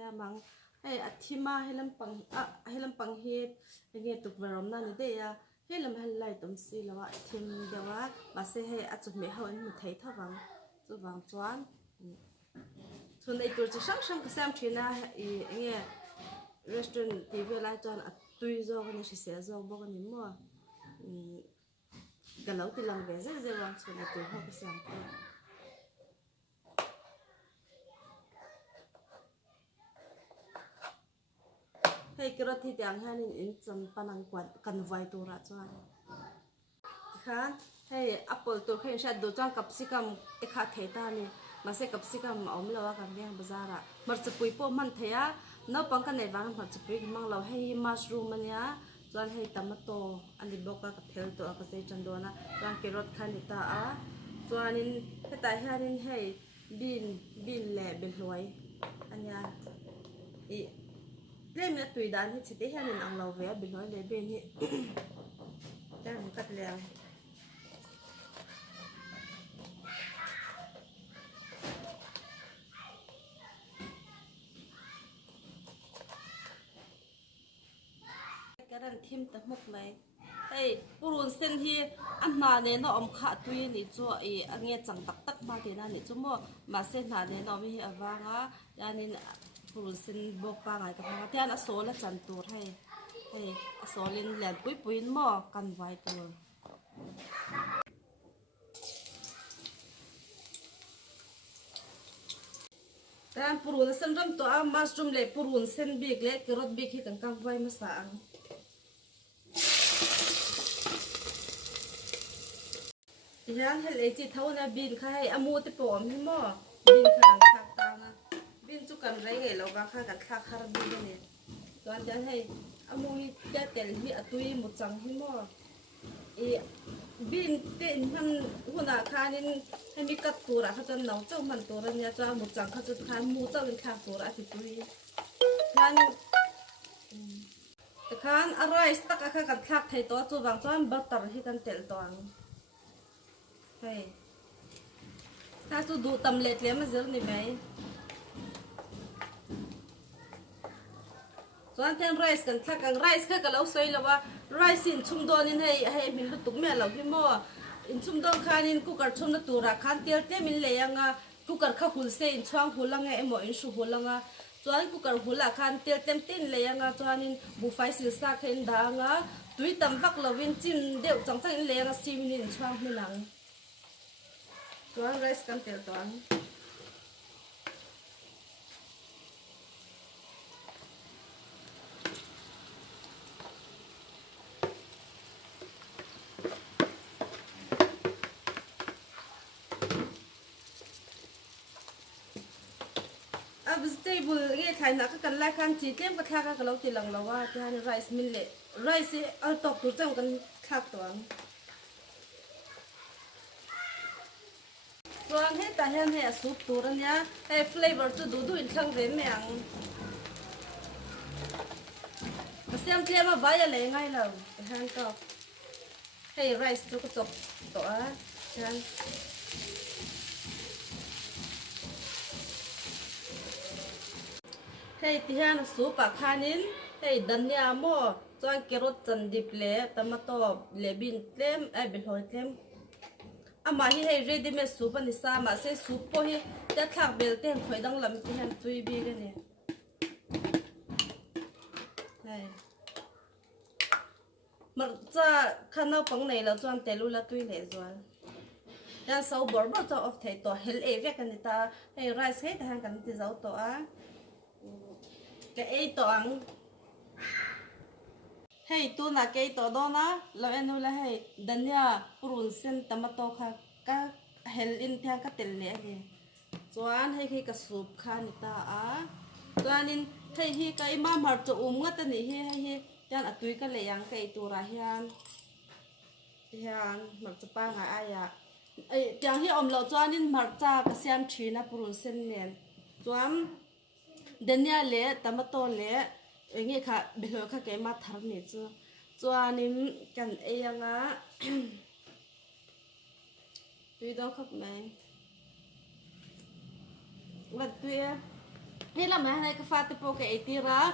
te mang hey athima helam pang he nge tuk verom na ni de ya helam hal lai tom si lawa thim dewa ba se he achu me ho an mu thei thawang chu wang chuan chun ei tur chi sang sang ka sam thina I nge restaurant ti vela chuan atui zo ni si se zo bo ni mo galau ti lang ve ze ze wang chun tu ho ka sam ta hey kero thi tiang hanin in cham panang kan vai tu ra chuan khan hey apple tu khen sha do chuan capsicum e kha the ta ni ma se capsicum om lawa kan yang bazara marchapui po man theya no pang kan nei wang marchapui mang lo hey mushroom ania chuan hey tomato ani boka ka thel to ka sei chandona chuan carrot khan ta a chuanin heta hianin hey bin le belhoi ania I lem na tui dan hi chite hianin ang lo ve belhoi le ben hi dan kat le karan thim ta muk mai hey purun sen hi anna ne no om kha tui ni chu I ange chang tak tak ma te na ni chu mo ma se na ne no mi hi awanga yanin purun sen bok pa ngai ka ma tian a sola chan tur hai hey a solin len pui puin mo kan vai tur dan purun sen ram to a mushroom le purun sen big le carrot big hi kan vai ma sa ang yan hel e chi thona bin khai amu te pom hi mo bin khan thak ta na bin chu kan rei nge lo ba khan kan thak har bin ne tuan jan hei amu hi te tel hi atui mu chang hi mo e bin te han huna khanin hemi kat tura kha chan nau chau man tura nya cha mu chang kha chu khan mu chau in thak tura ti tui khan te khan a rice tak kha kan thak thei to chu wang chuan butter hi kan tel toang hey ta chu du tam let le ma zer ni mai chuan ten rice kan thak ang rice kha ka lo soi lawa rice in chum don in hei min lu tuk me lo hi mo in chum don khanin cooker chum na tura khan tel te min le anga cooker kha hul se in chuang hulanga emo in shu hulanga chuan cooker hula khan tel tem tin le anga chuanin bu fai sil sa khen danga tui tam vak lovin chin deu chang chang in le anga simin in chuang hilang chuan rice kan tel toan a vegetable ge thai na ka kan lai khan chi tlem ka thla ka lo ti lang lawa tian rice min le rice e al tok tu chang kan thak toan chuan he ta hian he soup tur ania he flavor chu du in thlang ve me ang siam tlem a vai le ngai lo han to hey rice chu ko chop to a han hey ti hian soup a khanin hey dania mo chuan carrot chan dip le tomato le bin tlem a belhoi tlem ama hi hei ready made soup ani sa ma se soup po hi ta thak bel ten khoi dang lam ti han tui bi ge ne hai mar cha khana pang nei lo chuan telu la tui le zual yan so bor bor to of thei to hel e ve kan ta hei rice he ta han kan ti zau to a ke e to ang hey tu na ke to do na lo enu la hey dania purun sen tomato kha ka hel in thang ka tel le ni chuan hei ka soup kha ni ta a chuanin hei hi ka ima mar chu nga ta ni hi tan atui ka le yang kai tu ra hian mar chu pa nga aya ai tiang hi om lo chuanin mar cha ka siam thina purun sen nen chuan dania le tomato le nge kha belo kha ke ma thar ni chu chuanin kan e anga tui do khap mai wat tui Hey, làm này cái pha tiếp cái tira